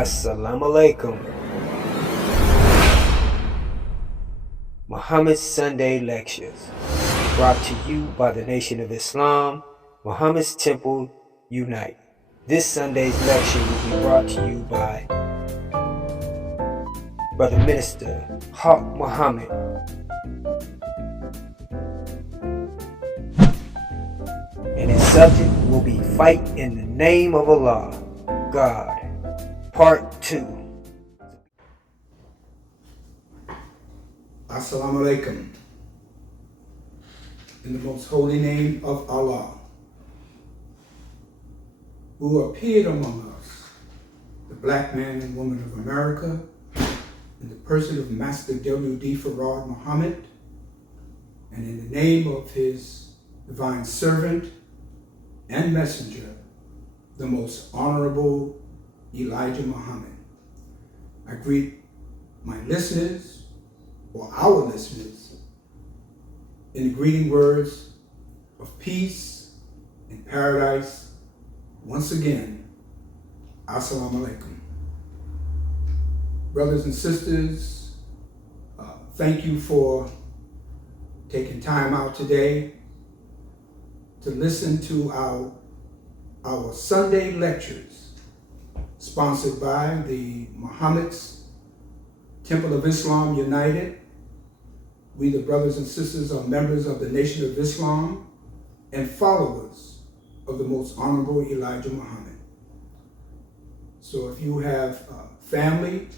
Salaam Alaikum. Muhammad's Sunday Lectures, brought to you by the Nation of Islam, Muhammad's Temple, Unite. This Sunday's lecture will be brought to you by Brother Minister Haq Muhammad. And its subject will be Fight in the Name of Allah, God, Part 2. Assalamu Alaikum. In the most holy name of Allah, who appeared among us, the black man and woman of America, in the person of Master W.D. Farad Muhammad, and in the name of his divine servant and messenger, the most honorable Elijah Muhammad. I greet my listeners, or our listeners, in the greeting words of peace and paradise. Once again, Assalamu Alaikum. Brothers and sisters, thank you for taking time out today to listen to our Sunday lectures, sponsored by the Muhammad's Temple of Islam United. We, the brothers and sisters, are members of the Nation of Islam and followers of the most honorable Elijah Muhammad. So if you have family,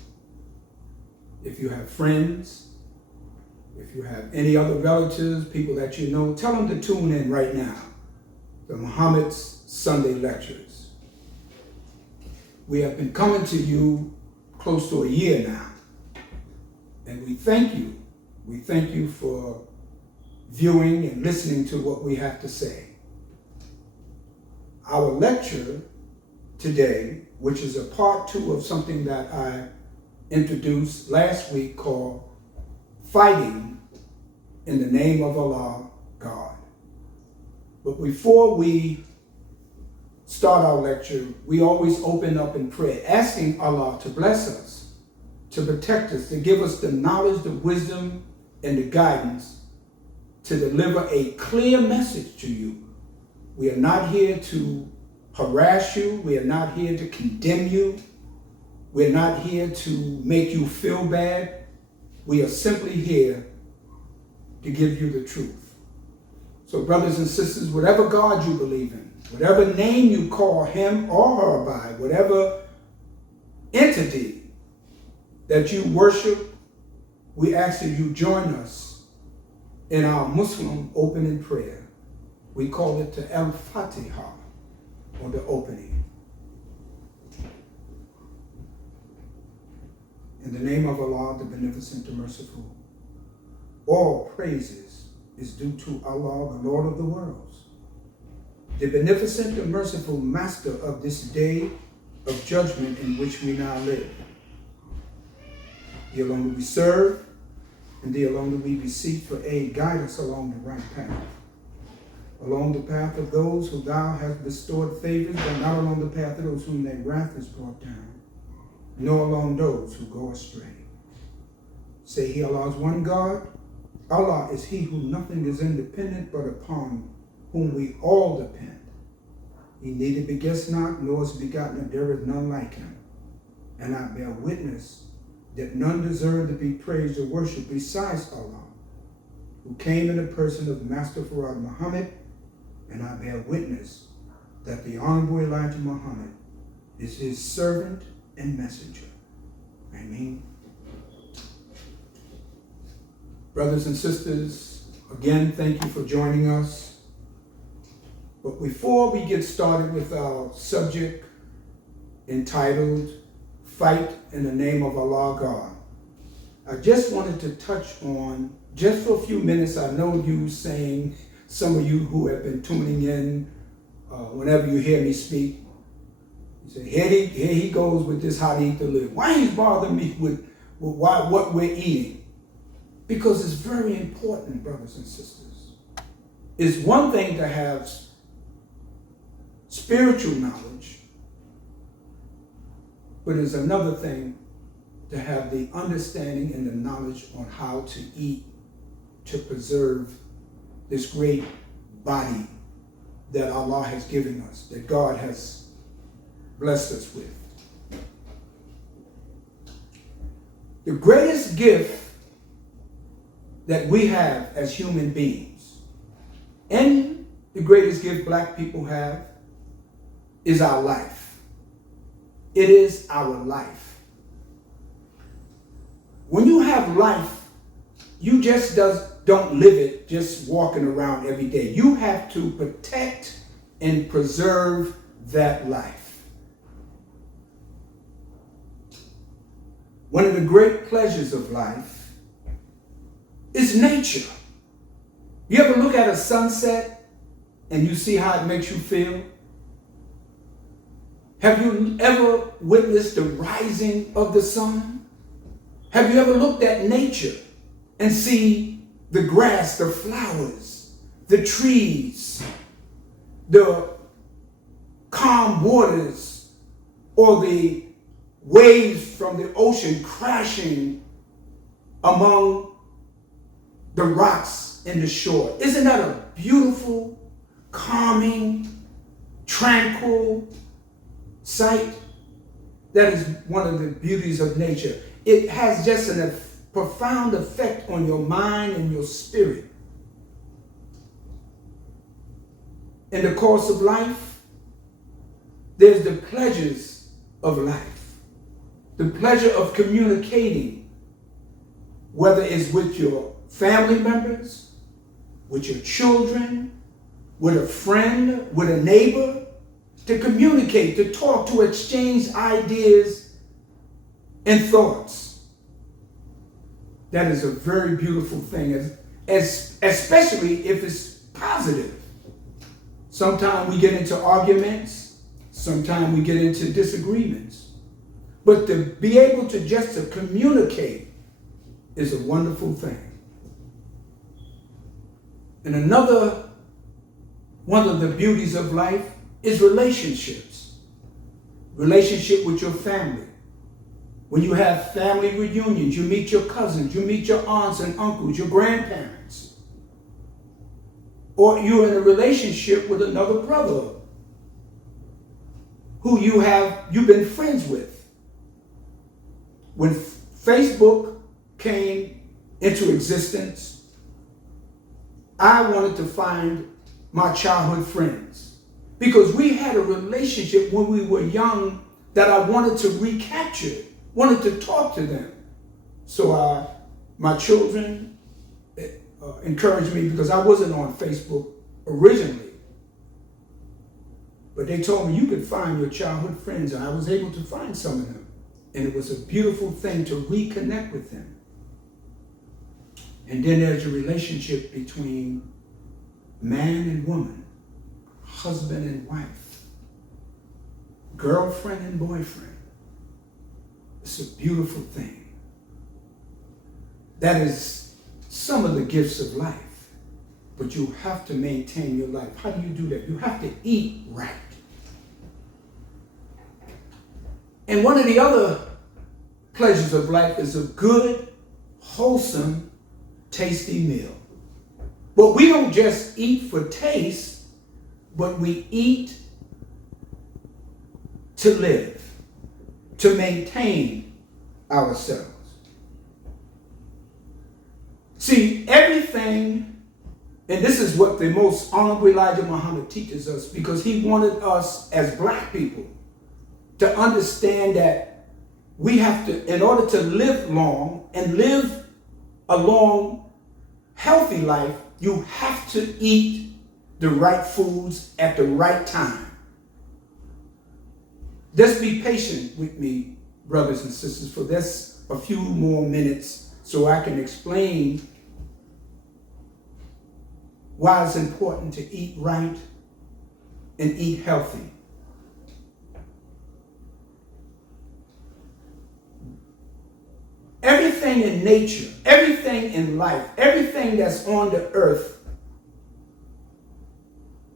if you have friends, if you have any other relatives, people that you know, tell them to tune in right now to Muhammad's Sunday Lectures. We have been coming to you close to a year now, and we thank you. We thank you for viewing and listening to what we have to say. Our lecture today, which is a part 2 of something that I introduced last week called Fighting in the Name of Allah, God. But before we start our lecture, we always open up in prayer, asking Allah to bless us, to protect us, to give us the knowledge, the wisdom, and the guidance to deliver a clear message to you. We are not here to harass you. We are not here to condemn you. We're not here to make you feel bad. We are simply here to give you the truth. So brothers and sisters, whatever God you believe in, whatever name you call him or her by, whatever entity that you worship, we ask that you join us in our Muslim opening prayer. We call it the Al-Fatiha, or the opening. In the name of Allah, the Beneficent, the Merciful, all praises is due to Allah, the Lord of the worlds, the Beneficent, the Merciful, Master of this day of judgment in which we now live. Thee alone do we serve, and thee alone do we beseech for aid. Guide us along the right path, along the path of those who thou hast bestowed favors, but not along the path of those whom thy wrath is brought down, nor along those who go astray. Say he, Allah is one God. Allah is he who nothing is independent, but upon whom we all depend. He neither begets not, nor is begotten, and there is none like him. And I bear witness that none deserve to be praised or worshipped besides Allah, who came in the person of Master Farad Muhammad, and I bear witness that the Honorable Elijah Muhammad is his servant and messenger. Ameen. Brothers and sisters, again, thank you for joining us. But before we get started with our subject entitled Fight in the Name of Allah, God, I just wanted to touch on, just for a few minutes, I know you saying, some of you who have been tuning in, whenever you hear me speak, you say, here he goes with this how to eat to live. Why he's bothering me with what we're eating? Because it's very important, brothers and sisters. It's one thing to have spiritual knowledge, But it's another thing to have the understanding and the knowledge on how to eat to preserve this great body that Allah has given us, that God has blessed us with. The greatest gift that we have as human beings, and the greatest gift black people have, is our life. It is our life. When you have life, you just don't live it just walking around every day. You have to protect and preserve that life. One of the great pleasures of life is nature. You ever look at a sunset and you see how it makes you feel? Have you ever witnessed the rising of the sun? Have you ever looked at nature and see the grass, the flowers, the trees, the calm waters, or the waves from the ocean crashing among the rocks in the shore? Isn't that a beautiful, calming, tranquil sight? That is one of the beauties of nature. It has just a profound effect on your mind and your spirit. In the course of life, there's the pleasures of life. The pleasure of communicating, whether it's with your family members, with your children, with a friend, with a neighbor, to communicate, to talk, to exchange ideas and thoughts. That is a very beautiful thing, especially if it's positive. Sometimes we get into arguments, sometimes we get into disagreements. But to be able to just to communicate is a wonderful thing. And another one of the beauties of life is relationships. Relationship with your family. When you have family reunions, you meet your cousins, you meet your aunts and uncles, your grandparents. Or you're in a relationship with another brother who you've been friends with. When Facebook came into existence, I wanted to find my childhood friends because we had a relationship when we were young that I wanted to recapture, wanted to talk to them. So my children encouraged me, because I wasn't on Facebook originally, but they told me you could find your childhood friends, and I was able to find some of them. And it was a beautiful thing to reconnect with them. And then there's a relationship between man and woman, husband and wife, girlfriend and boyfriend. It's a beautiful thing. That is some of the gifts of life. But you have to maintain your life. How do you do that? You have to eat right. And one of the other pleasures of life is a good, wholesome, tasty meal. But we don't just eat for taste, but we eat to live, to maintain ourselves. See, everything, and this is what the most honorable Elijah Muhammad teaches us, because he wanted us as black people to understand that we have to, in order to live long and live a long, healthy life, you have to eat the right foods at the right time. Just be patient with me, brothers and sisters, for this a few more minutes so I can explain why it's important to eat right and eat healthy. Everything in nature, everything in life, everything that's on the earth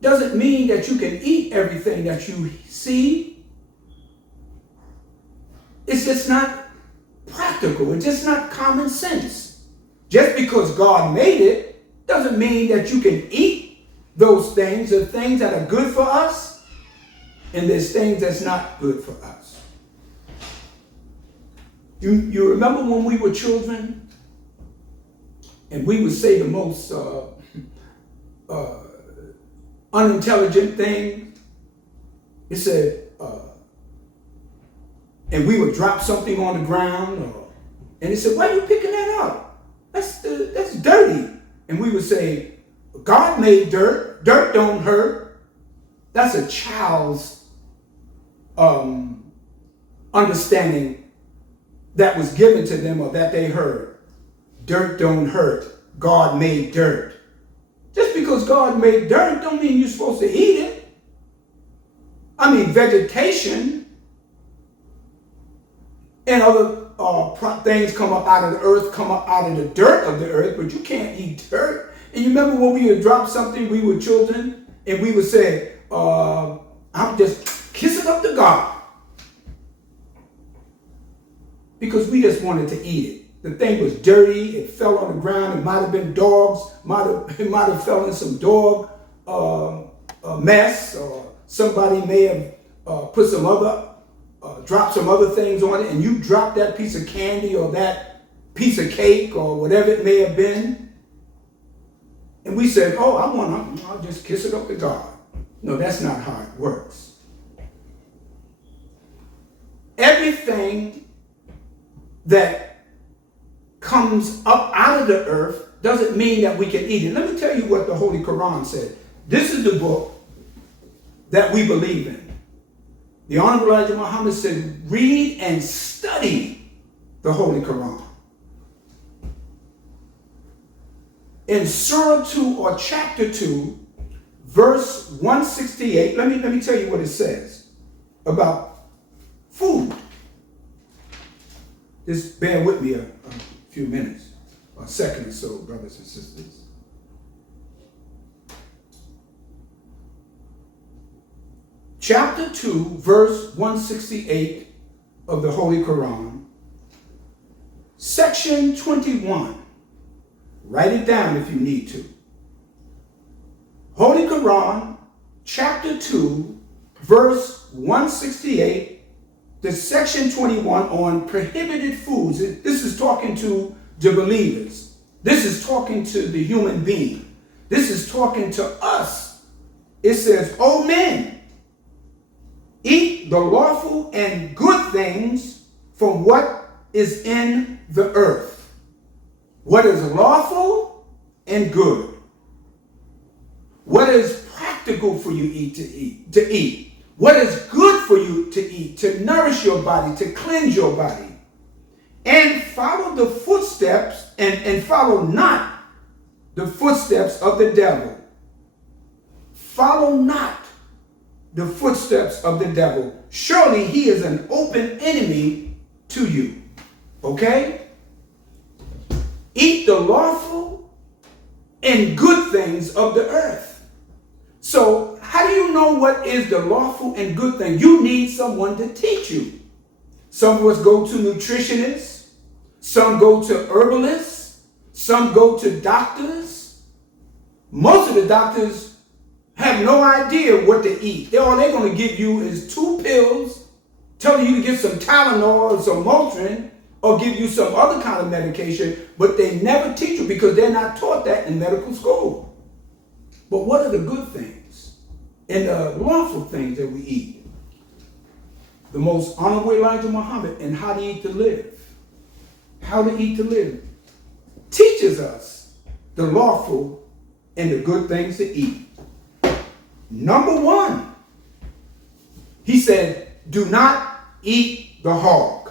doesn't mean that you can eat everything that you see just not practical. It's just not common sense. Just because God made it doesn't mean that you can eat those things. There are things that are good for us, and there's things that's not good for us. You remember when we were children, and we would say the most unintelligent thing? It said, and we would drop something on the ground, and it said, "Why are you picking that up? That's dirty." And we would say, "God made dirt. Dirt don't hurt." That's a child's understanding that was given to them or that they heard. Dirt don't hurt. God made dirt. Just because God made dirt don't mean you're supposed to eat it. I mean, vegetation and other things come up out of the earth, come up out of the dirt of the earth, but you can't eat dirt. And you remember when we would drop something, we were children, and we would say, "I'm just kissing up to God." Because we just wanted to eat it. The thing was dirty, it fell on the ground, it might have been dogs, it might have fell in some dog mess, or somebody may have put some other, dropped some other things on it, and you dropped that piece of candy or that piece of cake or whatever it may have been. And we said, "Oh, I'll just kiss it up to God." No, that's not how it works. Everything that comes up out of the earth doesn't mean that we can eat it. Let me tell you what the Holy Quran said. This is the book that we believe in. The Honorable Elijah Muhammad said, read and study the Holy Quran. In Surah 2 or chapter 2, verse 168, let me tell you what it says about food. Just bear with me a few minutes, a second or so, brothers and sisters. Chapter 2, verse 168 of the Holy Quran, section 21. Write it down if you need to. Holy Quran, chapter 2, verse 168, the section 21 on prohibited foods. This is talking to the believers. This is talking to the human being. This is talking to us. It says, "O men, eat the lawful and good things from what is in the earth." What is lawful and good? What is practical for you to eat? What is good for you to eat, to nourish your body, to cleanse your body? And follow the footsteps and follow not the footsteps of the devil. Follow not the footsteps of the devil. Surely he is an open enemy to you. Okay? Eat the lawful and good things of the earth. So how do you know what is the lawful and good thing? You need someone to teach you. Some of us go to nutritionists. Some go to herbalists. Some go to doctors. Most of the doctors have no idea what to eat. All they're going to give you is 2 pills, telling you to get some Tylenol or some Motrin, or give you some other kind of medication, but they never teach you because they're not taught that in medical school. But what are the good things and the lawful things that we eat? The most honorable Elijah Muhammad and how to eat to live. How to eat to live teaches us the lawful and the good things to eat. Number 1, he said, do not eat the hog.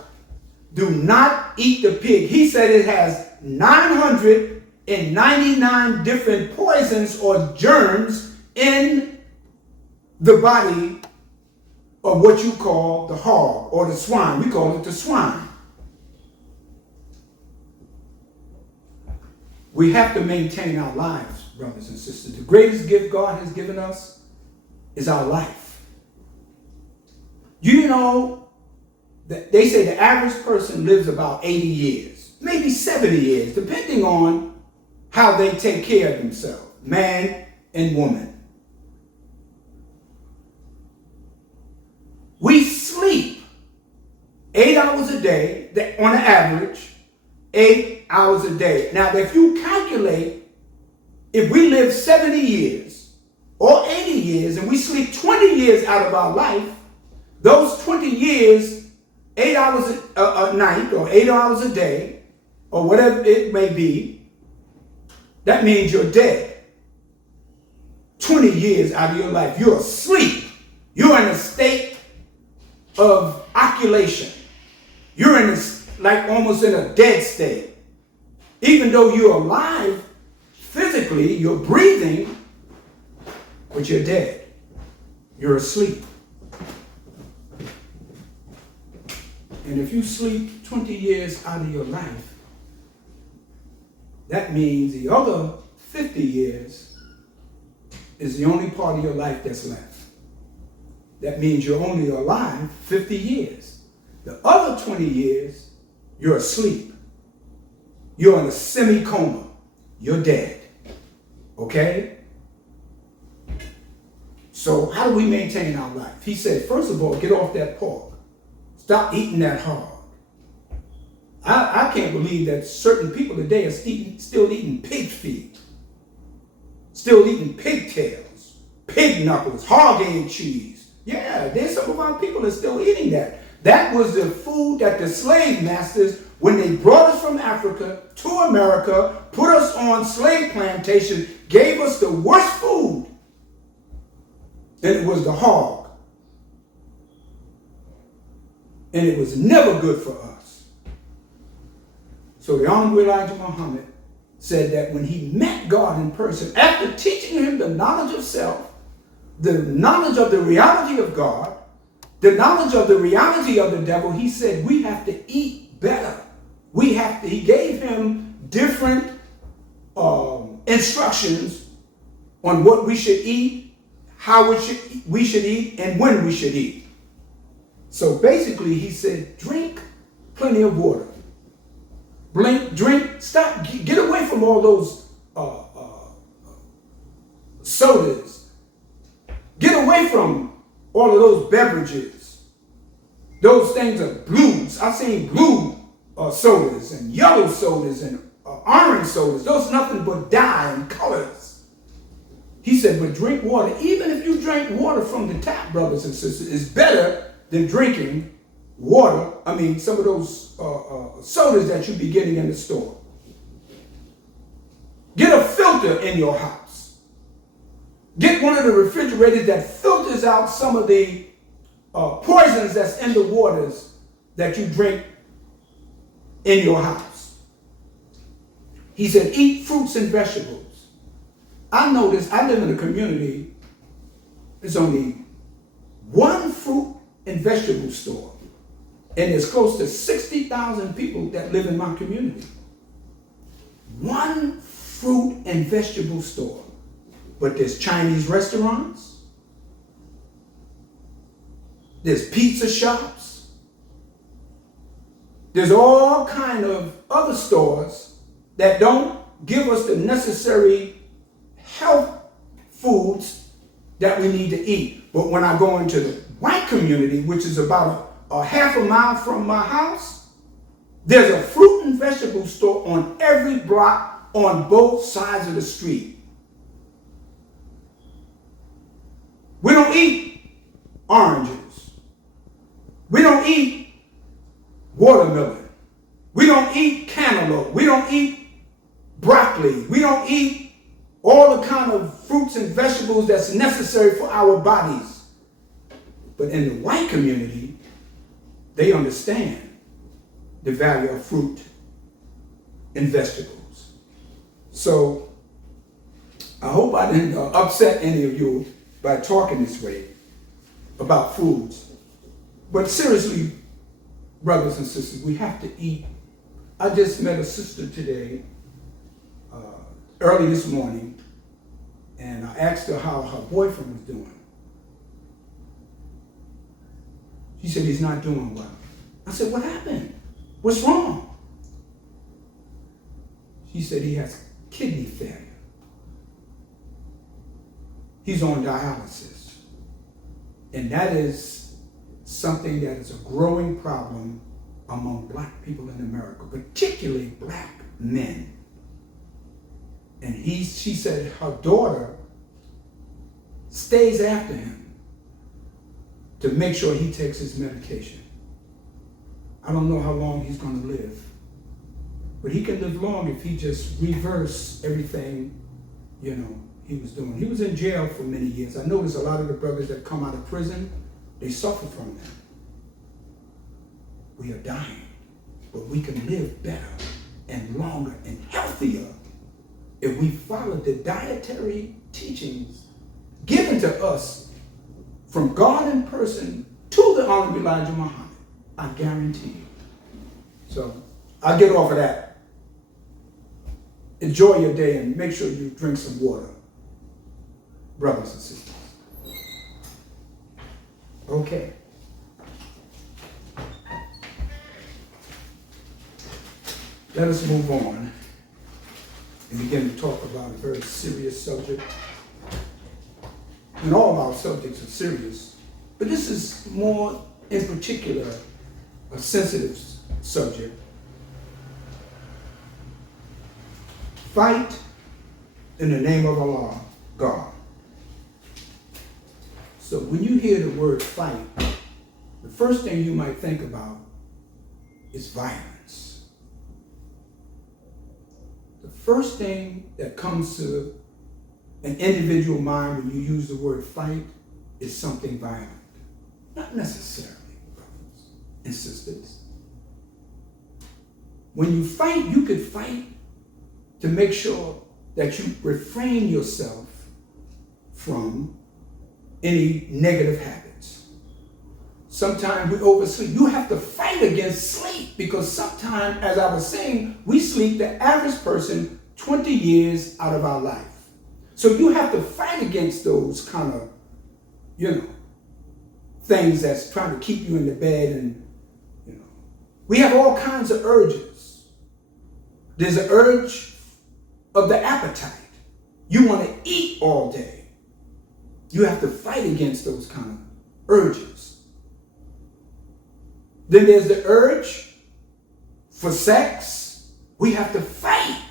Do not eat the pig. He said it has 999 different poisons or germs in the body of what you call the hog or the swine. We call it the swine. We have to maintain our lives, brothers and sisters. The greatest gift God has given us is our life. You know They say the average person lives about 80 years, maybe 70 years, depending on how they take care of themselves, man and woman. We sleep 8 hours a day, on an average, 8 hours a day. Now, if you calculate, if we live 70 years or 80 years and we sleep 20 years out of our life, those 20 years, 8 hours a night or 8 hours a day, or whatever it may be, that means you're dead. 20 years out of your life, you're asleep. You're in a state of occultation. You're in almost in a dead state. Even though you're alive physically, you're breathing, but you're dead. You're asleep. And if you sleep 20 years out of your life, that means the other 50 years is the only part of your life that's left. That means you're only alive 50 years. The other 20 years, you're asleep. You're in a semi-coma. You're dead. Okay? So how do we maintain our life? He said, first of all, get off that pork. Stop eating that hard. I can't believe that certain people today are still eating pig feet, still eating pigtails, pig knuckles, hog-eared cheese. Yeah, there's some of our people that are still eating that. That was the food that the slave masters, when they brought us from Africa to America, put us on slave plantation, gave us the worst food. And it was the hog. And it was never good for us. So the Honorable Elijah Muhammad said that when he met God in person, after teaching him the knowledge of self, the knowledge of the reality of God, the knowledge of the reality of the devil, he said we have to eat better. He gave him different instructions on what we should eat, how we should eat, and when we should eat. So basically, he said, drink plenty of water. Stop, get away from all those sodas. Get away from all of those beverages. Those things are blues. I've seen blue sodas and yellow sodas and orange sodas. Those are nothing but dye and colors. He said, but drink water. Even if you drink water from the tap, brothers and sisters, it's better than drinking water. I mean, some of those sodas that you be getting in the store. Get a filter in your house. Get one of the refrigerators that filters out some of the poisons that's in the waters that you drink in your house. He said, eat fruits and vegetables. I noticed, I live in a community, there's only one fruit and vegetable store. And there's close to 60,000 people that live in my community. One fruit and vegetable store. But there's Chinese restaurants. There's pizza shops. There's all kind of other stores that don't give us the necessary health foods that we need to eat. But when I go into the white community, which is about a half a mile from my house, there's a fruit and vegetable store on every block on both sides of the street. We don't eat oranges. We don't eat watermelon. We don't eat cantaloupe. We don't eat broccoli. We don't eat all the kind of fruits and vegetables that's necessary for our bodies. But in the white community, they understand the value of fruit and vegetables. So I hope I didn't upset any of you by talking this way about foods. But seriously, brothers and sisters, we have to eat. I just met a sister today, early this morning, and I asked her how her boyfriend was doing. She said he's not doing well. I said, what happened? What's wrong? She said he has kidney failure. He's on dialysis. And that is something that is a growing problem among black people in America, particularly black men. And she said her daughter stays after him to make sure he takes his medication. I don't know how long he's going to live, but he can live long if he just reverse everything, he was doing. He was in jail for many years. I notice a lot of the brothers that come out of prison, they suffer from that. We are dying, but we can live better and longer and healthier if we follow the dietary teachings given to us from God in person to the Honorable Elijah Muhammad. I guarantee you. So I'll get off of that. Enjoy your day and make sure you drink some water, brothers and sisters. Okay. Let us move on and begin to talk about a very serious subject. And all our subjects are serious, but this is more in particular a sensitive subject. Fight in the name of Allah, God. So when you hear the word fight, the first thing you might think about is violence. The first thing that comes to an individual mind when you use the word fight is something violent. Not necessarily, brothers and sisters. When you fight, you could fight to make sure that you refrain yourself from any negative habits. Sometimes we oversleep. You have to fight against sleep because sometimes, as I was saying, we sleep the average person 20 years out of our life. So you have to fight against those kind of, things that's trying to keep you in the bed. And, we have all kinds of urges. There's an urge of the appetite. You want to eat all day. You have to fight against those kind of urges. Then there's the urge for sex. We have to fight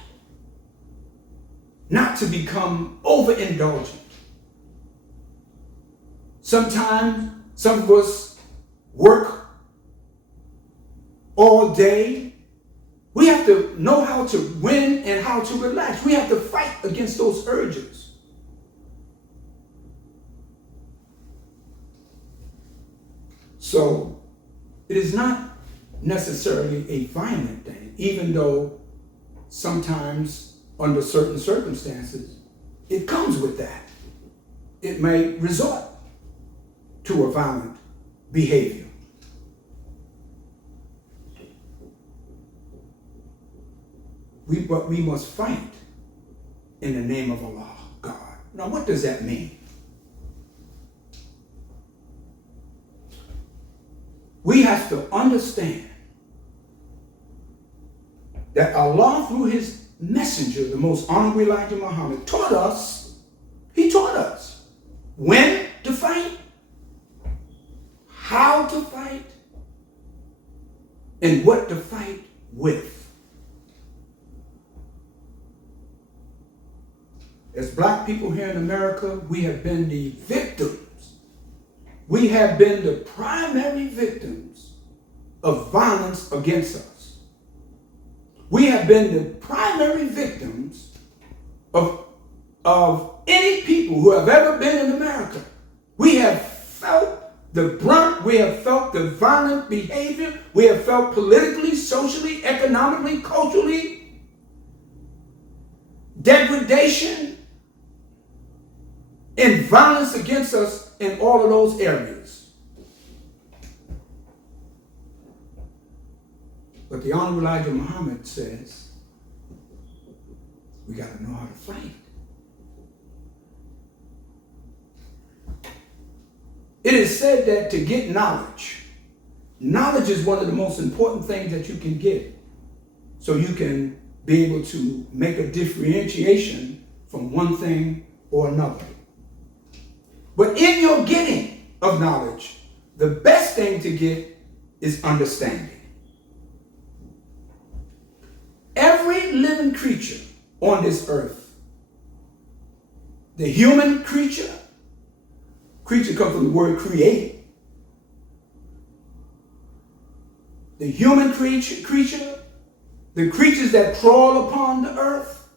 not to become overindulgent. Sometimes some of us work all day. We have to know how to win and how to relax. We have to fight against those urges. So it is not necessarily a violent thing, even though sometimes under certain circumstances, it comes with that. It may resort to a violent behavior. But we must fight in the name of Allah, God. Now, what does that mean? We have to understand that Allah, through his messenger, the most honorable Elijah Muhammad, taught us when to fight, how to fight, and what to fight with. As black people here in America, we have been the victims. We have been the primary victims of violence against us. We have been the primary victims of any people who have ever been in America. We have felt the brunt, we have felt the violent behavior, we have felt politically, socially, economically, culturally, degradation, and violence against us in all of those areas. But the Honorable Elijah Muhammad says, we got to know how to fight. It is said that to get knowledge, Knowledge is one of the most important things that you can get, so you can be able to make a differentiation from one thing or another. But in your getting of knowledge, the best thing to get is understanding. Every living creature on this earth, the human creature comes from the word create. The human creature, the creatures that crawl upon the earth,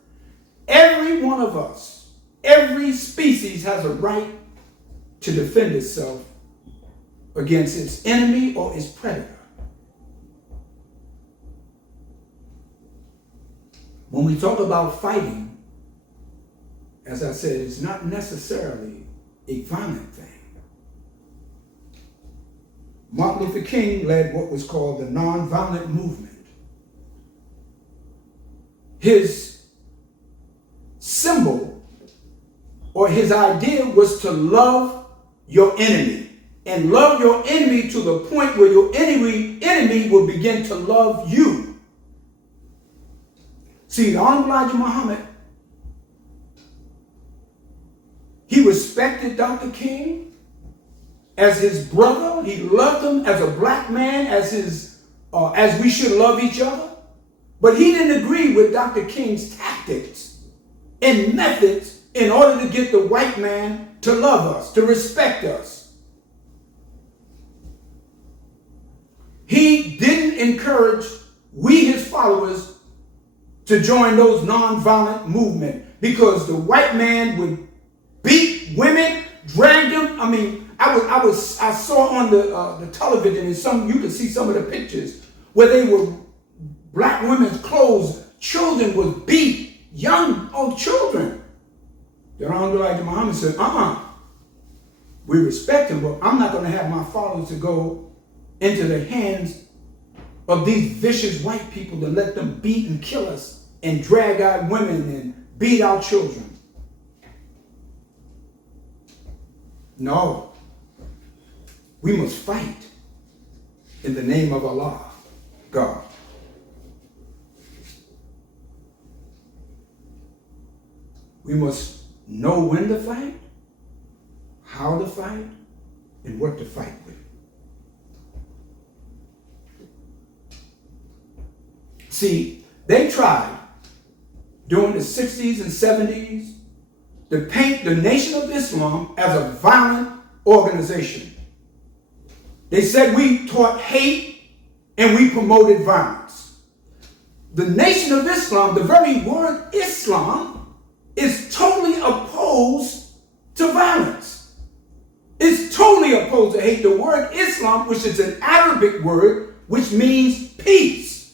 every one of us, every species has a right to defend itself against its enemy or its predator. When we talk about fighting, as I said, it's not necessarily a violent thing. Martin Luther King led what was called the nonviolent movement. His symbol or his idea was to love your enemy, and love your enemy to the point where your enemy will begin to love you. See, the Honorable Elijah Muhammad, he respected Dr. King as his brother. He loved him as a black man, as we should love each other. But he didn't agree with Dr. King's tactics and methods in order to get the white man to love us, to respect us. He didn't encourage we, his followers, to join those nonviolent movement, because the white man would beat women, drag them. I mean, I saw on the television, and you could see some of the pictures where they were black women's clothes. Children was beat, young children. The Honorable Elijah Muhammad said, we respect him, but I'm not going to have my followers to go into the hands of these vicious white people to let them beat and kill us and drag our women and beat our children. No. We must fight in the name of Allah, God. We must know when to fight, how to fight, and what to fight with. See, they tried during the 60s and 70s to paint the Nation of Islam as a violent organization. They said we taught hate and we promoted violence. The Nation of Islam, the very word Islam, is totally opposed to violence. It's totally opposed to hate. The word Islam, which is an Arabic word, which means peace.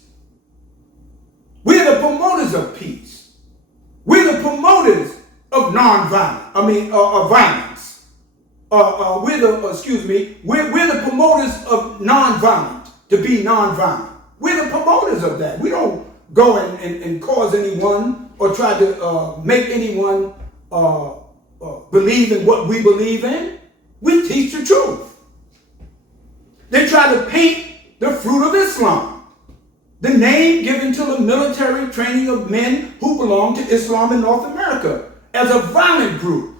We're the promoters of peace. We're the promoters of violence. We're the promoters of nonviolent, to be nonviolent. We're the promoters of that. We don't go and cause anyone or try to make anyone believe in what we believe in. We teach the truth. They try to paint the fruit of Islam, the name given to the military training of men who belong to Islam in North America, as a violent group.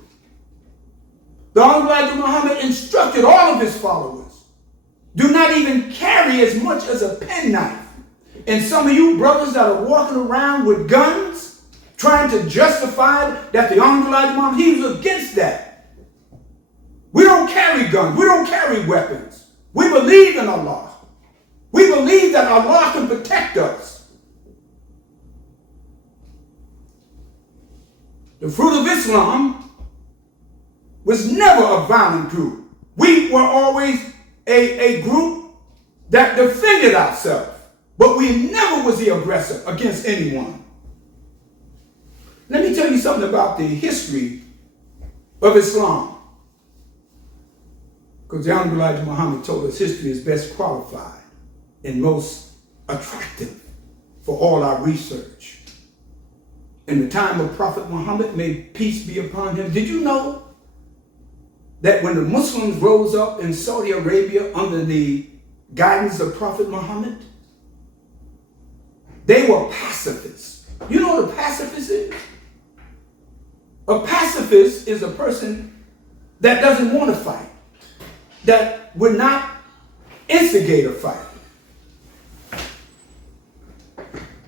The Honorable Elijah Muhammad instructed all of his followers, do not even carry as much as a penknife. And some of you brothers that are walking around with guns, trying to justify that the Honorable Elijah Muhammad, he was against that. We don't carry guns. We don't carry weapons. We believe in Allah. We believe that Allah can protect us. The fruit of Islam was never a violent group. We were always a group that defended ourselves, but we never was the aggressor against anyone. Let me tell you something about the history of Islam, because the Honorable Elijah Muhammad told us history is best qualified and most attractive for all our research. In the time of Prophet Muhammad, may peace be upon him, did you know that when the Muslims rose up in Saudi Arabia under the guidance of Prophet Muhammad, they were pacifists. You know what a pacifist is? A pacifist is a person that doesn't want to fight, that would not instigate a fight.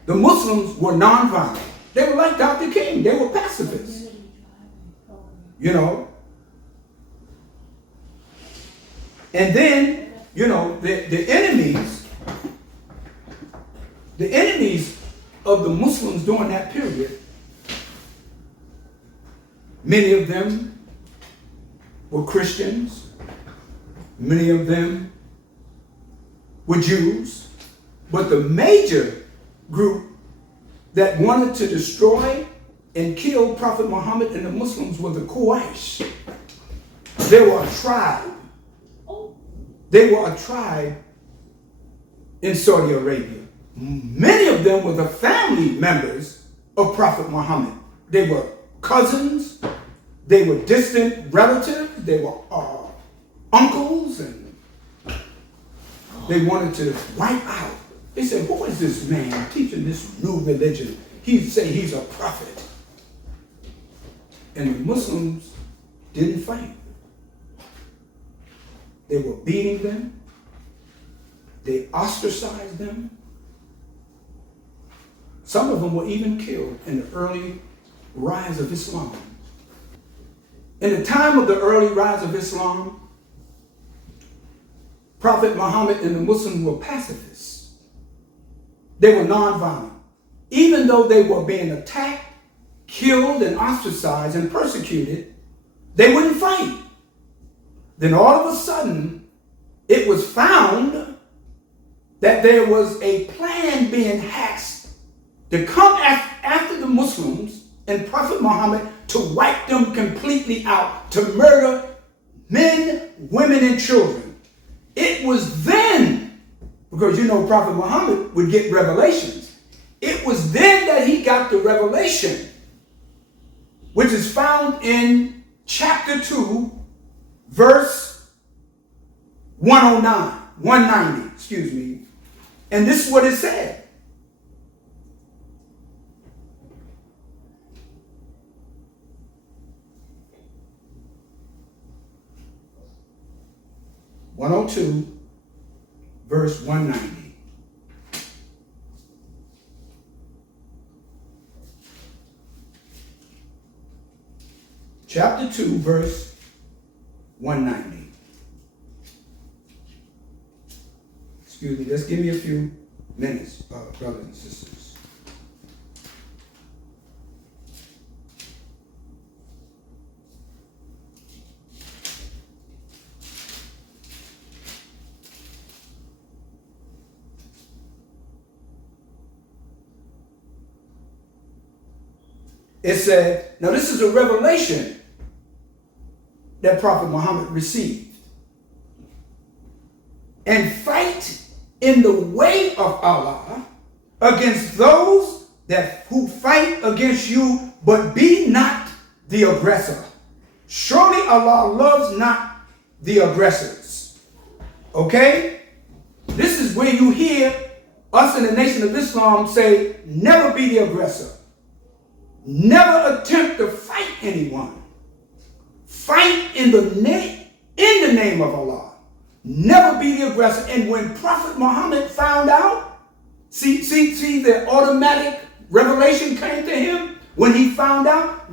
The Muslims were nonviolent. They were like Dr. King. They were pacifists. You know. And then, you know, the enemies of the Muslims during that period, many of them were Christians. Many of them were Jews. But the major group that wanted to destroy and kill Prophet Muhammad and the Muslims were the Quraysh. They were a tribe. They were a tribe in Saudi Arabia. Many of them were the family members of Prophet Muhammad. They were cousins. They were distant relatives. They were uncles, and they wanted to wipe out. They said, who is this man teaching this new religion? He say he's a prophet. And the Muslims didn't fight. They were beating them. They ostracized them. Some of them were even killed in the early rise of Islam. In the time of the early rise of Islam, Prophet Muhammad and the Muslims were pacifists. They were nonviolent. Even though they were being attacked, killed, and ostracized and persecuted, they wouldn't fight. Then all of a sudden, it was found that there was a plan being hatched to come after the Muslims and Prophet Muhammad to wipe them completely out, to murder men, women, and children. It was then, because you know Prophet Muhammad would get revelations, it was then that he got the revelation, which is found in chapter 2, verse 190, excuse me. And this is what it said. Verse 190. Chapter 2, verse 190. Excuse me, just give me a few minutes, brothers and sisters. It said, now this is a revelation that Prophet Muhammad received. And fight in the way of Allah against those who fight against you, but be not the aggressor. Surely Allah loves not the aggressors. Okay? This is where you hear us in the Nation of Islam say, never be the aggressor. Never attempt to fight anyone. Fight in the name of Allah. Never be the aggressor. And when Prophet Muhammad found out, see the automatic revelation came to him. When he found out,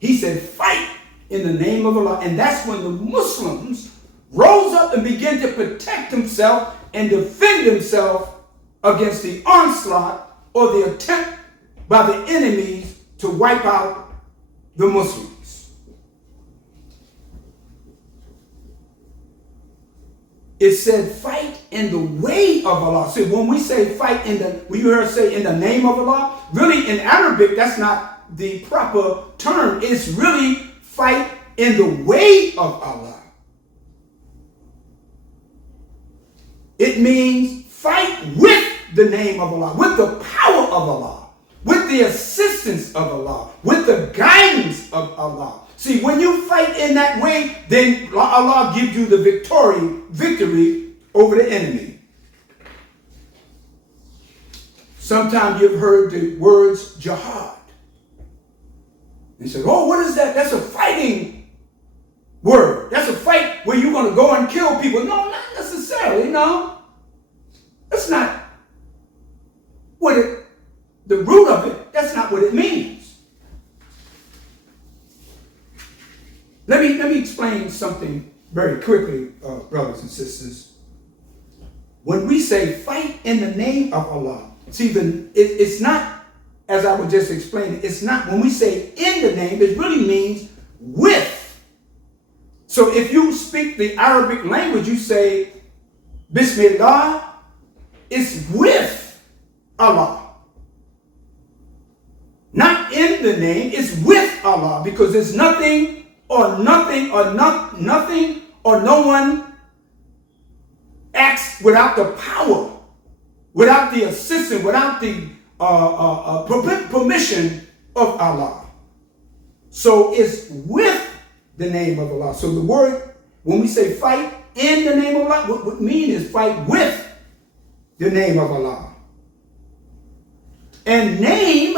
he said, fight in the name of Allah. And that's when the Muslims rose up and began to protect themselves and defend themselves against the onslaught or the attempt by the enemies to wipe out the Muslims. It said fight in the way of Allah. So when we say fight we heard us say in the name of Allah, really in Arabic, that's not the proper term. It's really fight in the way of Allah. It means fight with the name of Allah, with the power of Allah, with the assistance of Allah, with the guidance of Allah. See, when you fight in that way, then Allah gives you the victory over the enemy. Sometimes you've heard the words jihad. And said, oh, what is that? That's a fighting word. That's a fight where you're going to go and kill people. No, not necessarily, no. That's not what the root of it, that's not what it means. Let me explain something very quickly, brothers and sisters. When we say fight in the name of Allah, see, it's not, as I would just explain, it's not, when we say in the name, it really means with. So if you speak the Arabic language, you say, Bismillah, it's with Allah. Not in the name, it's with Allah, because there's nothing or no one acts without the power, without the assistance, without the permission of Allah. So it's with the name of Allah. So the word, when we say fight in the name of Allah, what we mean is fight with the name of Allah. And name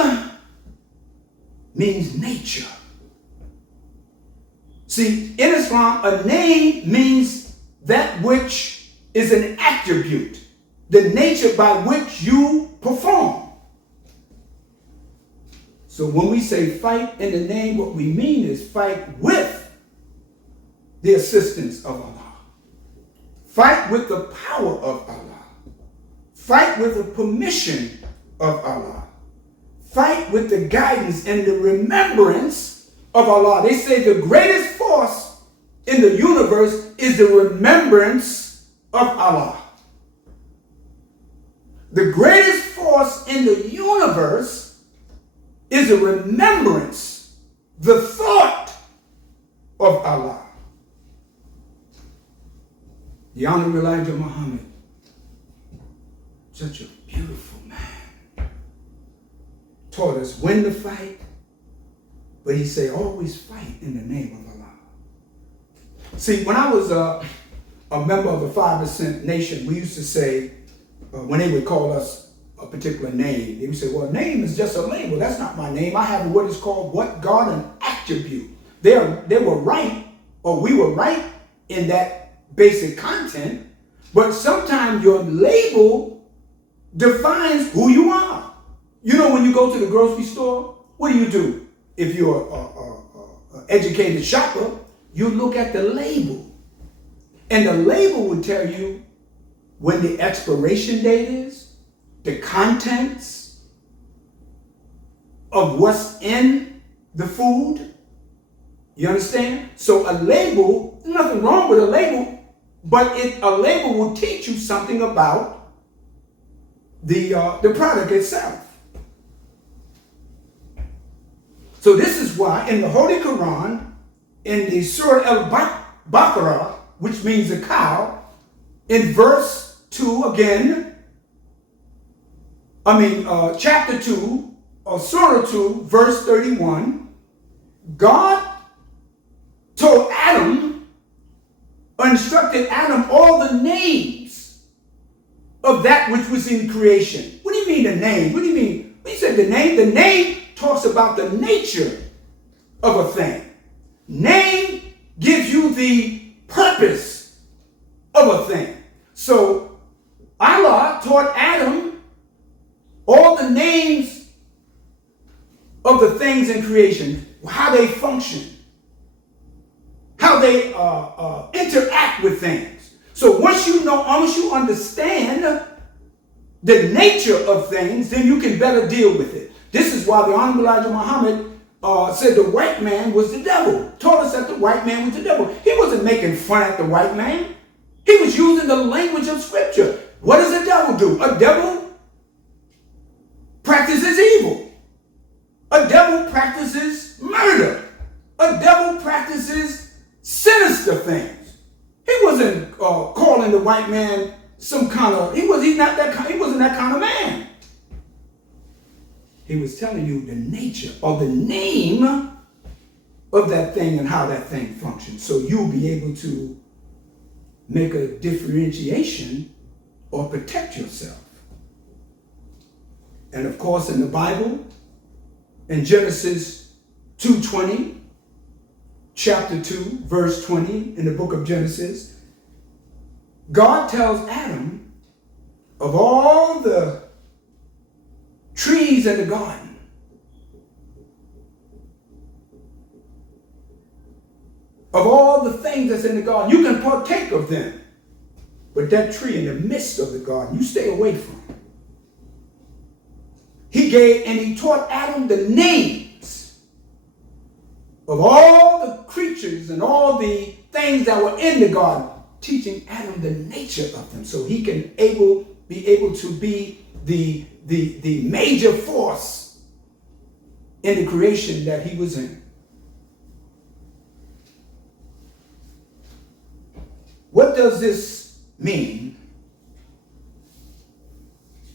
means nature. See, in Islam, a name means that which is an attribute, the nature by which you perform. So when we say fight in the name, what we mean is fight with the assistance of Allah. Fight with the power of Allah. Fight with the permission of Allah. Fight with the guidance and the remembrance of Allah. They say the greatest force in the universe is the remembrance of Allah. The greatest force in the universe is the remembrance, the thought of Allah. The Honorable Elijah Muhammad, such a beautiful man, taught us when to fight, but he said always fight in the name of Allah. See, when I was a member of the 5% Nation, we used to say, when they would call us a particular name, they would say, well, name is just a label. That's not my name. I have what is called what God, an attribute. They were right, or we were right in that basic content, but sometimes your label defines who you are. You know, when you go to the grocery store, what do? If you're an educated shopper, you look at the label. And the label would tell you when the expiration date is, the contents of what's in the food. You understand? So a label, nothing wrong with a label, but a label will teach you something about the product itself. So this is why in the Holy Quran, in the Surah Al-Baqarah, which means a cow, in verse 2 again, chapter 2, or Surah 2, verse 31, God told Adam, instructed Adam all the names of that which was in creation. What do you mean the name? What do you mean? When you said the name talks about the nature of a thing. Name gives you the purpose of a thing. So Allah taught Adam all the names of the things in creation, how they function, how they interact with things. So once you understand the nature of things, then you can better deal with it. This is why the Honorable Elijah Muhammad said the white man was the devil. Told us that the white man was the devil. He wasn't making fun at the white man. He was using the language of Scripture. What does a devil do? A devil practices evil. A devil practices murder. A devil practices sinister things. He wasn't calling the white man some kind of, he wasn't that kind of man. He was telling you the nature or the name of that thing and how that thing functions. So you'll be able to make a differentiation or protect yourself. And of course, in the Bible, in Genesis 2:20, chapter 2, verse 20, in the book of Genesis, God tells Adam, of all the trees in the garden, of all the things that's in the garden, you can partake of them. But that tree in the midst of the garden, you stay away from. He taught Adam the names of all the creatures and all the things that were in the garden, teaching Adam the nature of them so he can be able to be the major force in the creation that he was in. What does this mean?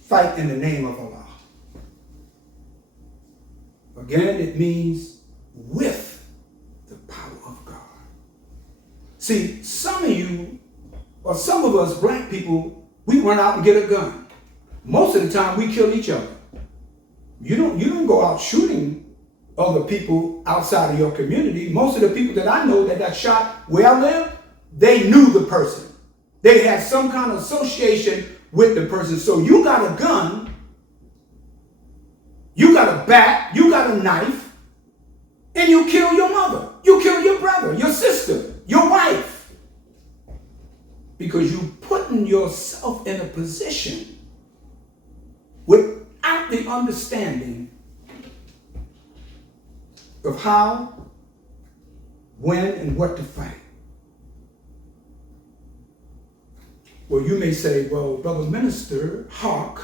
Fight in the name of Allah. Again, it means with the power of God. See, some of you, or some of us black people, we run out and get a gun. Most of the time, we kill each other. You don't go out shooting other people outside of your community. Most of the people that I know that got shot where I live, they knew the person. They had some kind of association with the person. So you got a gun, you got a bat, you got a knife, and you kill your mother, you kill your brother, your sister, your wife. Because you putting yourself in a position without the understanding of how, when, and what to fight. Well, you may say, well, Brother Minister, hark,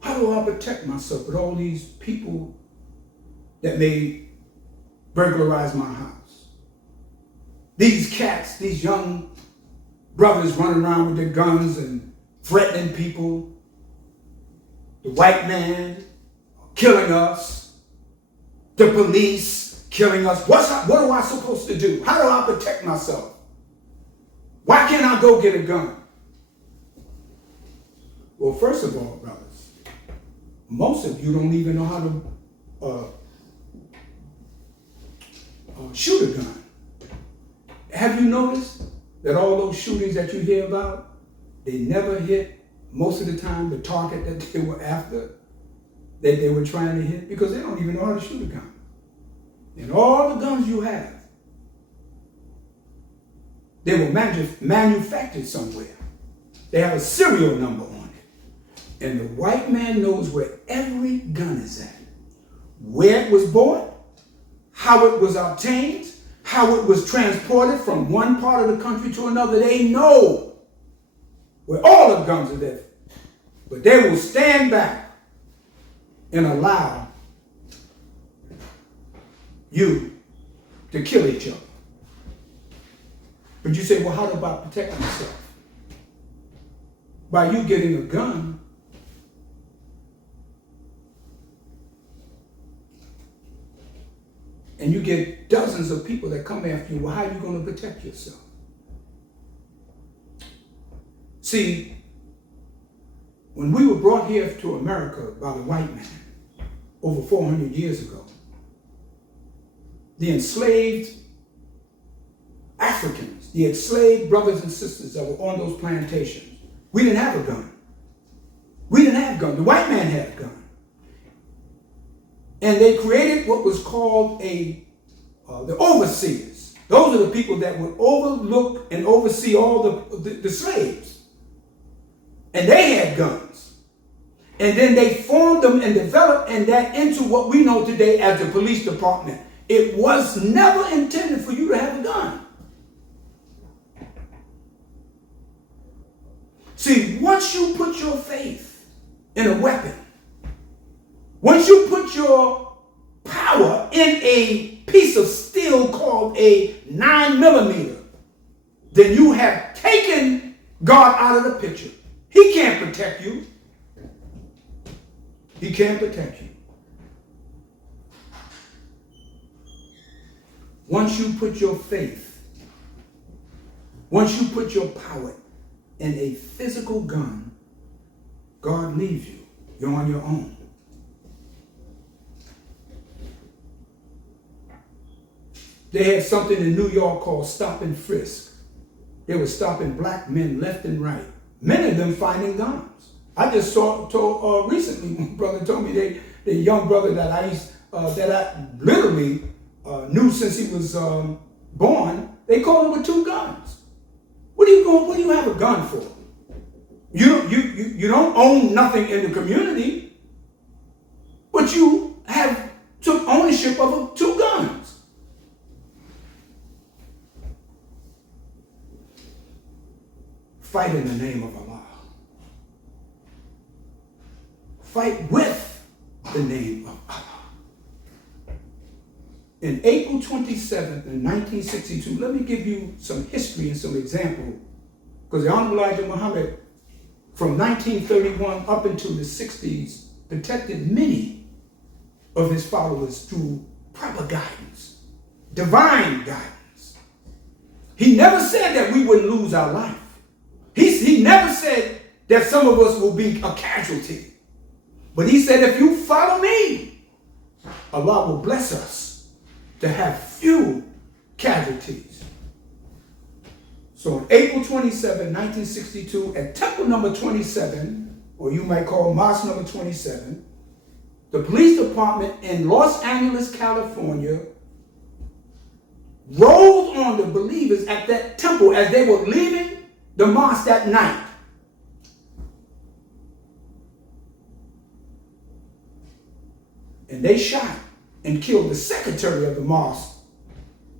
how do I protect myself with all these people that may burglarize my house? These cats, these young brothers running around with their guns and threatening people. The white man killing us. The police killing us. What am I supposed to do? How do I protect myself? Why can't I go get a gun? Well, first of all, brothers, most of you don't even know how to shoot a gun. Have you noticed that all those shootings that you hear about, they never hit, most of the time, the target that they were after, that they were trying to hit, because they don't even know how to shoot a gun. And all the guns you have, they were manufactured somewhere. They have a serial number on it. And the white man knows where every gun is at, where it was bought, how it was obtained, how it was transported from one part of the country to another. They know where all the guns are there. But they will stand back and allow you to kill each other. But you say, well, how do I protect myself? By you getting a gun, and you get dozens of people that come after you, well, how are you going to protect yourself? See, when we were brought here to America by the white man over 400 years ago, the enslaved Africans, the enslaved brothers and sisters that were on those plantations, we didn't have a gun. We didn't have a gun. The white man had a gun. And they created what was called the overseers. Those are the people that would overlook and oversee all the slaves. And they had guns. And then they formed them and developed that into what we know today as the police department. It was never intended for you to have a gun. See, once you put your faith in a weapon, once you put your power in a piece of steel called a 9mm, then you have taken God out of the picture. He can't protect you. He can't protect you. Once you put your faith, once you put your power in a physical gun, God leaves you. you're on your own. They had something in New York called stop and frisk. They were stopping black men left and right. Many of them finding guns. I just told recently, my brother told me the young brother that I literally knew since he was born, they called him with 2 guns. What do you have a gun for? You don't own nothing in the community, but you took ownership of 2 guns. Fight in the name of Allah. Fight with the name of Allah. In April 27th, in 1962, let me give you some history and some example, because the Honorable Elijah Muhammad, from 1931 up into the 60s, protected many of his followers through proper guidance, divine guidance. He never said that we wouldn't lose our life. He never said that some of us will be a casualty. But he said, if you follow me, Allah will bless us to have few casualties. So on April 27, 1962, at temple number 27, or you might call mosque number 27, the police department in Los Angeles, California, rolled on the believers at that temple as they were leaving the mosque that night. And they shot and killed the secretary of the mosque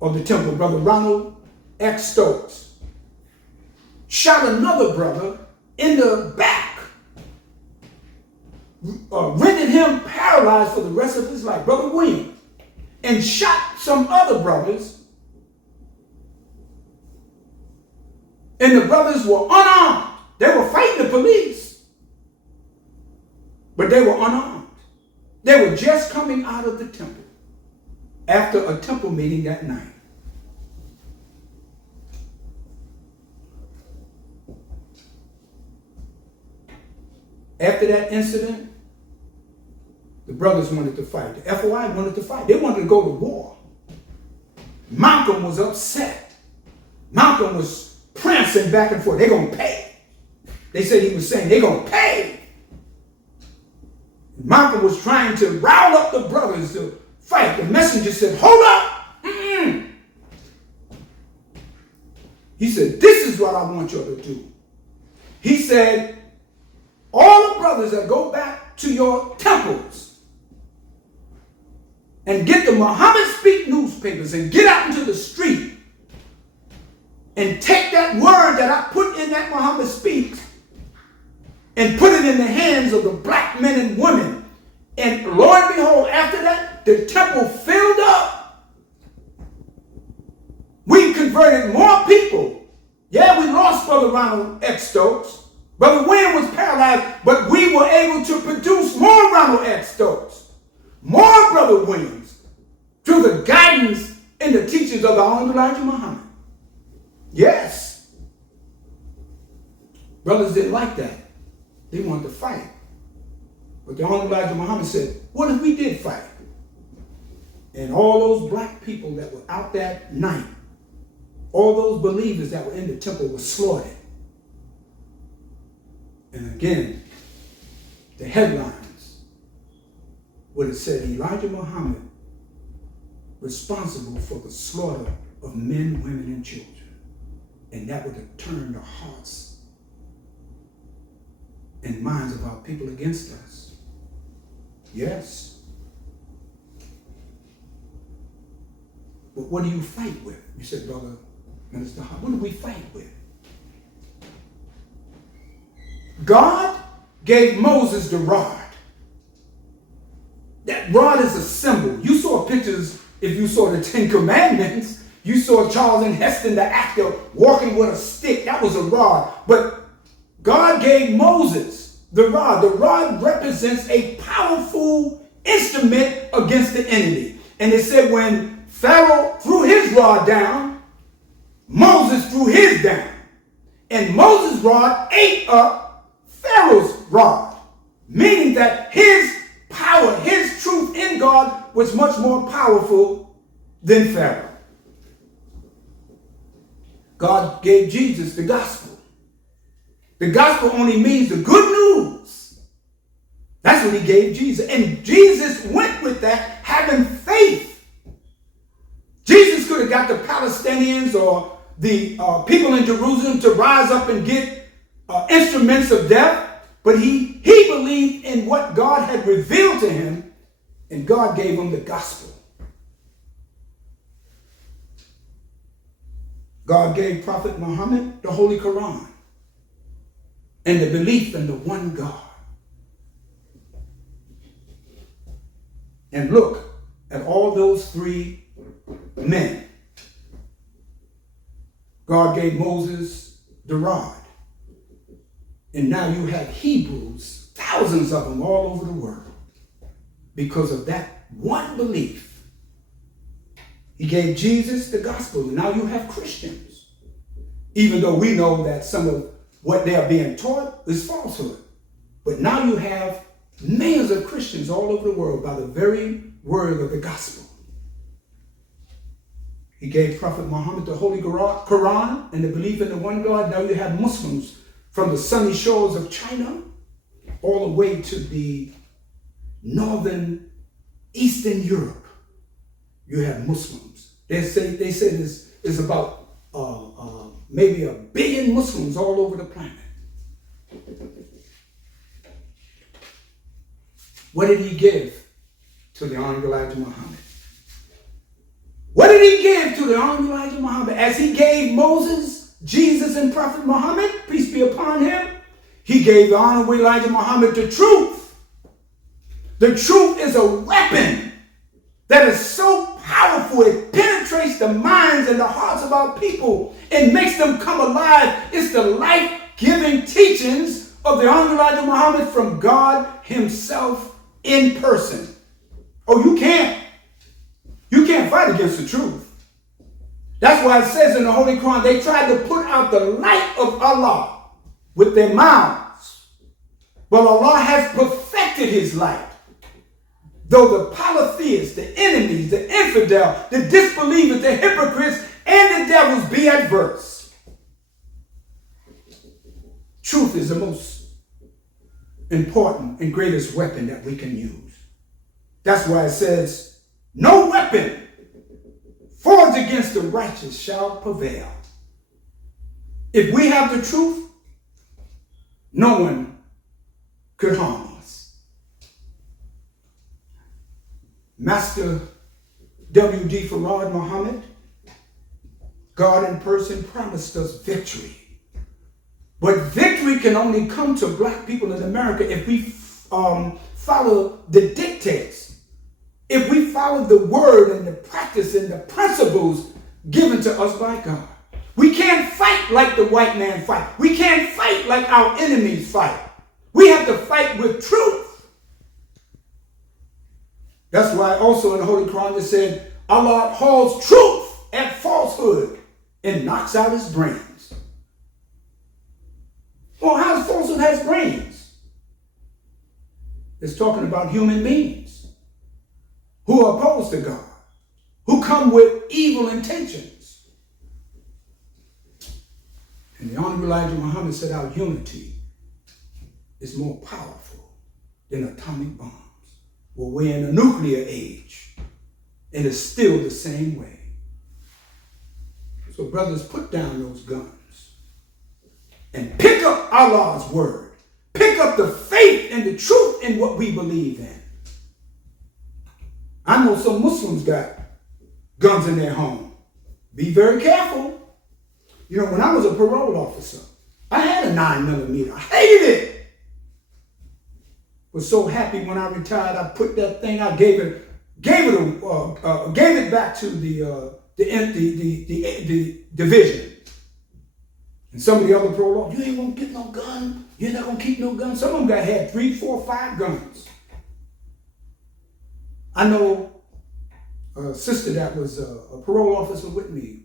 of the temple, Brother Ronald X. Stokes. Shot another brother in the back, rendered him paralyzed for the rest of his life, Brother William, and shot some other brothers. And the brothers were unarmed. They were fighting the police, but they were unarmed. They were just coming out of the temple after a temple meeting that night. After that incident, the brothers wanted to fight. The FOI wanted to fight. They wanted to go to war. Malcolm was upset. Malcolm was prancing back and forth. They're going to pay. They said he was saying, they're going to pay. Malcolm was trying to rile up the brothers to fight. The messenger said, hold up. He said, this is what I want you to do. He said, all the brothers that go back to your temples and get the Muhammad Speak newspapers and get out into the street and take that word that I put in that Muhammad Speaks and put it in the hands of the black men and women. And lo and behold, after that, the temple filled up. We converted more people. Yeah, we lost Brother Ronald X. Stokes. Brother William was paralyzed, but we were able to produce more Ronald X. Stokes, more Brother Williams, through the guidance and the teachings of the Honorable Elijah Muhammad. Yes. Brothers didn't like that. They wanted to fight. But the Honorable Elijah Muhammad said, what if we did fight? And all those black people that were out that night, all those believers that were in the temple were slaughtered. And again, the headlines would have said Elijah Muhammad responsible for the slaughter of men, women, and children. And that would have turned the hearts and minds of our people against us. Yes. But what do you fight with? You said, Brother Minister, what do we fight with? God gave Moses the rod. That rod is a symbol. You saw pictures, if you saw the 10 Commandments, you saw Charlton Heston, the actor, walking with a stick. That was a rod. But God gave Moses the rod. The rod represents a powerful instrument against the enemy. And it said when Pharaoh threw his rod down, Moses threw his down. And Moses' rod ate up Pharaoh's rod. meaning that his power, his truth in God was much more powerful than Pharaoh. God gave Jesus the gospel. The gospel only means the good news. That's what he gave Jesus. And Jesus went with that having faith. Jesus could have got the Palestinians or the people in Jerusalem to rise up and get instruments of death, but he believed in what God had revealed to him, and God gave him the gospel. God gave Prophet Muhammad the Holy Quran and the belief in the one God. And look at all those three men. God gave Moses the rod. And now you have Hebrews, thousands of them all over the world, because of that one belief. He gave Jesus the gospel, and now you have Christians. Even though we know that some of what they are being taught is falsehood. But now you have millions of Christians all over the world by the very word of the gospel. He gave Prophet Muhammad the Holy Quran and the belief in the one God. Now you have Muslims from the sunny shores of China all the way to the northern Eastern Europe. You have Muslims. They say there's about maybe 1 billion Muslims all over the planet. What did he give to the Honorable Elijah Muhammad? What did he give to the Honorable Elijah Muhammad? As he gave Moses, Jesus, and Prophet Muhammad, peace be upon him, he gave the Honorable Elijah Muhammad the truth. The truth is a weapon that is so powerful, it penetrates the minds and the hearts of our people and makes them come alive. It's the life-giving teachings of the Honorable Elijah Muhammad from God himself in person. Oh, you can't fight against the truth. That's why it says in the Holy Quran, they tried to put out the light of Allah with their mouths. But Allah has perfected his light. Though the polytheists, the enemies, the infidel, the disbelievers, the hypocrites, and the devils be adverse. Truth is the most important and greatest weapon that we can use. That's why it says, no weapon forged against the righteous shall prevail. If we have the truth, no one could harm us. Master W.D. Farad Muhammad, God in person, promised us victory. But victory can only come to black people in America if we follow the dictates, if we follow the word and the practice and the principles given to us by God. We can't fight like the white man fight. We can't fight like our enemies fight. We have to fight with truth. That's why also in the Holy Quran it said, Allah hauls truth at falsehood and knocks out his brains. Well, how does falsehood has brains? It's talking about human beings who are opposed to God, who come with evil intentions. And the Honorable Elijah Muhammad said our unity is more powerful than atomic bombs. Well, we're in a nuclear age, and it's still the same way. So brothers, put down those guns and pick up Allah's word. Pick up the faith and the truth in what we believe in. I know some Muslims got guns in their home. Be very careful. You know, when I was a parole officer, I had a 9mm. I hated it. Was so happy when I retired. I put that thing. I gave it back to the division. And some of the other parole officers, you ain't gonna get no gun. You're not gonna keep no gun. Some of them had 3, 4, 5 guns. I know a sister that was a parole officer with me.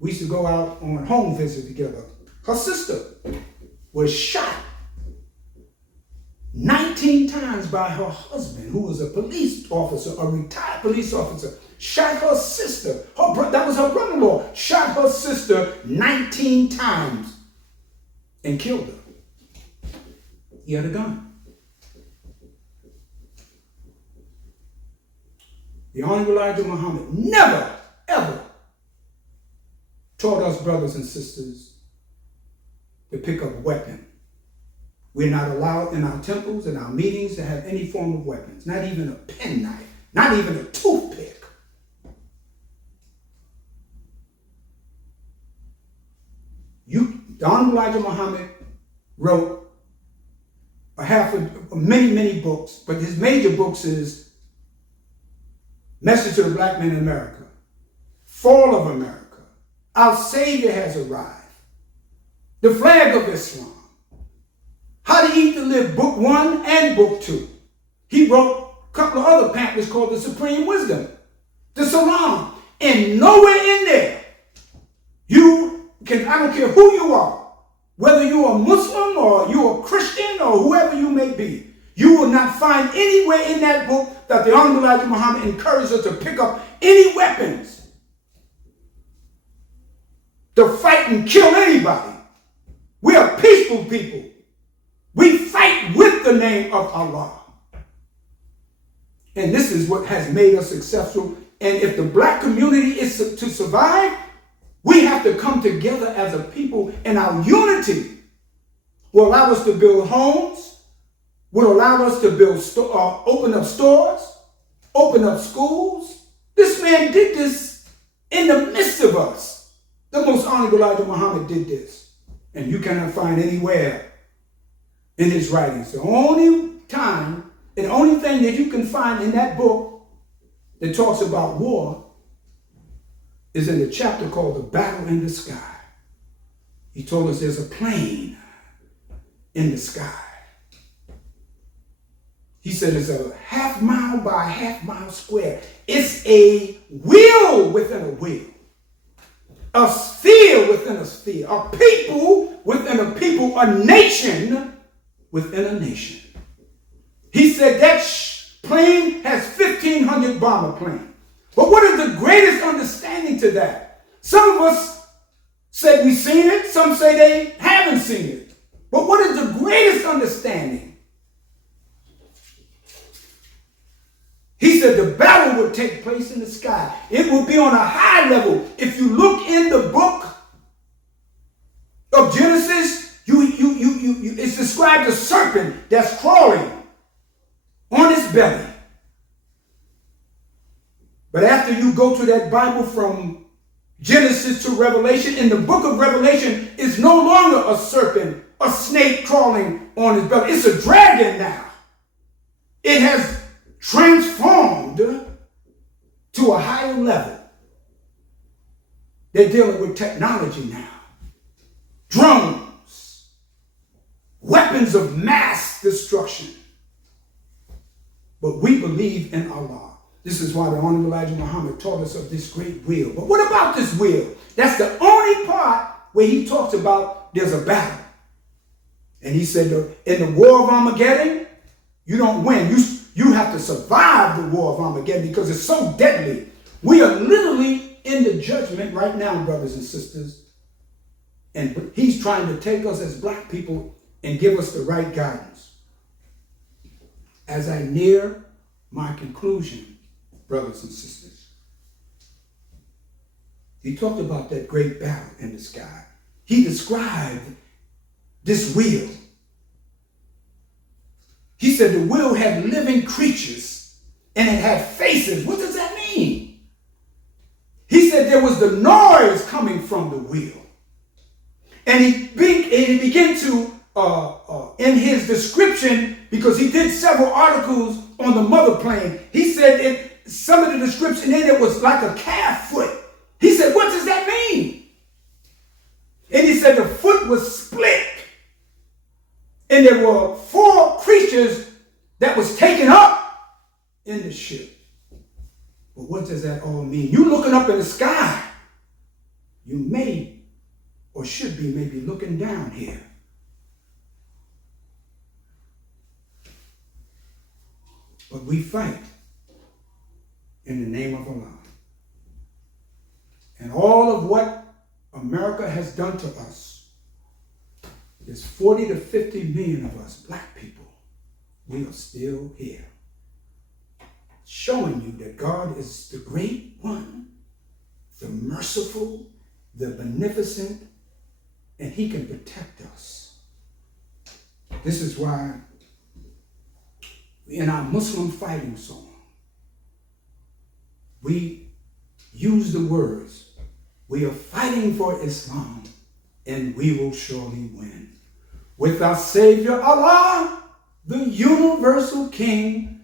We used to go out on a home visit together. Her sister was shot 19 times by her husband, who was a police officer, a retired police officer, shot her sister. That was her brother-in-law. Shot her sister 19 times and killed her. He had a gun. The Honorable Elijah Muhammad never, ever taught us, brothers and sisters, to pick up a weapon. We're not allowed in our temples and our meetings to have any form of weapons, not even a penknife, not even a toothpick. The Honorable Elijah Muhammad wrote many books, but his major books is Message to the Black Man in America, Fall of America, Our Savior Has Arrived, The Flag of Islam, How to Eat to Live, Book 1 and Book 2. He wrote a couple of other pamphlets called The Supreme Wisdom, The Salaam, and nowhere in there I don't care who you are, whether you're a Muslim or you're a Christian or whoever you may be, you will not find anywhere in that book that the Honorable Elijah Muhammad encouraged us to pick up any weapons to fight and kill anybody. We are peaceful people. We fight with the name of Allah. And this is what has made us successful. And if the black community is to survive, we have to come together as a people, and our unity will allow us to build homes, will allow us to open up stores, open up schools. This man did this in the midst of us. The Most Honorable Elijah Muhammad did this. And you cannot find anywhere in his writings. The only time, and the only thing that you can find in that book that talks about war is in the chapter called The Battle in the Sky. He told us there's a plane in the sky. He said it's a half-mile by half-mile square. It's a wheel within a wheel. A sphere within a sphere. A people within a people. A nation within a nation. He said that plane has 1,500 bomber planes. But what is the greatest understanding to that? Some of us said we've seen it. Some say they haven't seen it. But what is the greatest understanding? He said the battle would take place in the sky. It will be on a high level. If you look in the book of Genesis, it's described a serpent that's crawling on its belly. But after you go to that Bible from Genesis to Revelation, in the book of Revelation, it's no longer a serpent, a snake crawling on his belly. It's a dragon now. It has transformed to a higher level. They're dealing with technology now. Drones, weapons of mass destruction. But we believe in Allah. This is why the Honorable Elijah Muhammad taught us of this great will. But what about this will? That's the only part where he talks about there's a battle. And he said in the war of Armageddon, you don't win. You have to survive the war of Armageddon because it's so deadly. We are literally in the judgment right now, brothers and sisters. And he's trying to take us as black people and give us the right guidance. As I near my conclusion, brothers and sisters, he talked about that great battle in the sky. He described this wheel. He said the wheel had living creatures and it had faces. What does that mean? He said there was the noise coming from the wheel. And he began to, in his description, because he did several articles on the mother plane, he said some of the description in it was like a calf foot. He said, what does that mean? And he said the foot was split. And there were 4 creatures that was taken up in the ship. But what does that all mean? You looking up in the sky, you may or should be maybe looking down here. we fight in the name of Allah. And all of what America has done to us, there's 40 to 50 million of us, black people, we are still here. Showing you that God is the great one, the merciful, the beneficent, and he can protect us. This is why in our Muslim fighting song, we use the words, we are fighting for Islam and we will surely win. With our Savior Allah, the universal King.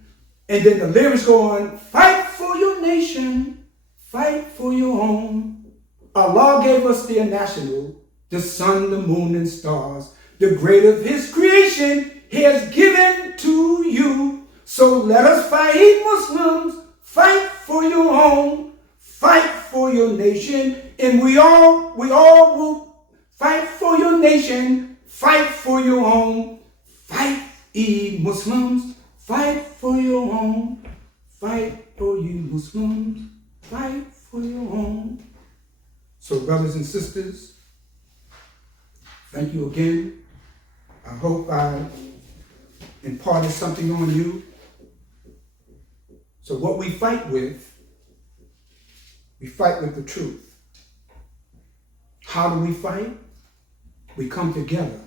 And then the lyrics go on, fight for your nation, fight for your home. Allah gave us the national, the sun, the moon, and stars. The great of his creation he has given to you. So let us fight, Muslims, fight for your home, fight for your nation, and we all will fight for your nation, fight for your home, fight, ye Muslims, fight for your home, fight for you Muslims, fight for your home. So brothers and sisters, thank you again. I hope I imparted something on you. So what we fight with the truth. How do we fight? We come together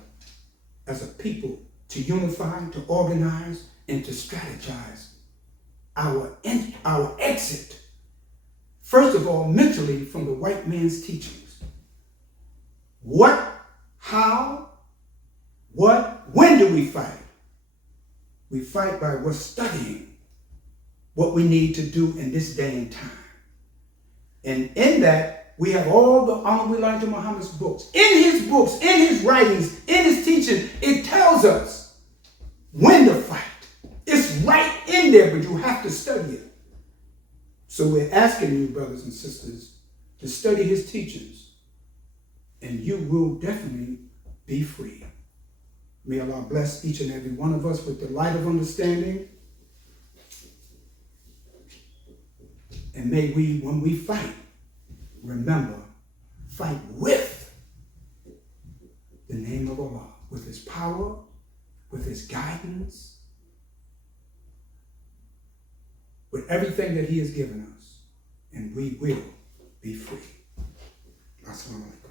as a people to unify, to organize, and to strategize our exit. First of all, mentally from the white man's teachings. What, how, what, when do we fight? We fight by we're studying what we need to do in this day and time. And in that, we have all the Honorable Elijah Muhammad's books. In his books, in his writings, in his teaching, it tells us when to fight. It's right in there, but you have to study it. So we're asking you, brothers and sisters, to study his teachings, and you will definitely be free. May Allah bless each and every one of us with the light of understanding. And may we, when we fight, remember, fight with the name of Allah, with his power, with his guidance, with everything that he has given us, and we will be free. Assalamu alaikum.